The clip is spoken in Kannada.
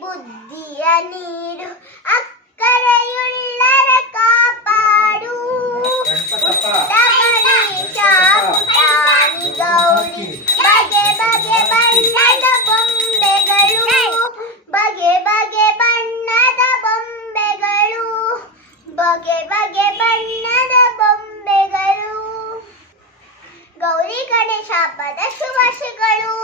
ಬುದ್ಧಿಯ ನೀಡು, ಅಕ್ಕರೆಯುಳ್ಳರ ಕಾಪಾಡು. ಗಣೇಶ ಪುಟಾಣಿ ಗೌರಿ, ಬಗೆ ಬಗೆ ಬಣ್ಣದ ಬೊಂಬೆಗಳು, ಬಗೆ ಬಗೆ ಬಣ್ಣದ ಬೊಂಬೆಗಳು, ಬಗೆ ಬಗೆ ಬಣ್ಣದ ಬೊಂಬೆಗಳು. ಗೌರಿ ಗಣೇಶ ಹಬ್ಬದ ಶುಭಾಶಯಗಳು.